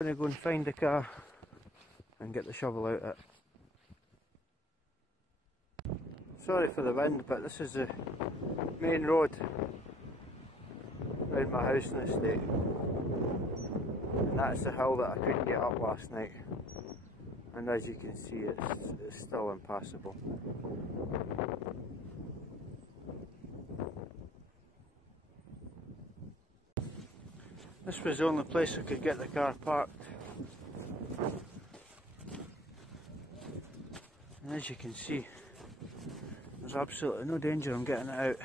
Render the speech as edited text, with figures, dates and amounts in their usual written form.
I'm going to go and find the car and get the shovel out of it. Sorry for the wind, but this is the main road around my house in the estate, and that's the hill that I couldn't get up last night, and as you can see it's still impassable. This was the only place I could get the car parked, and as you can see there's absolutely no danger in getting it out.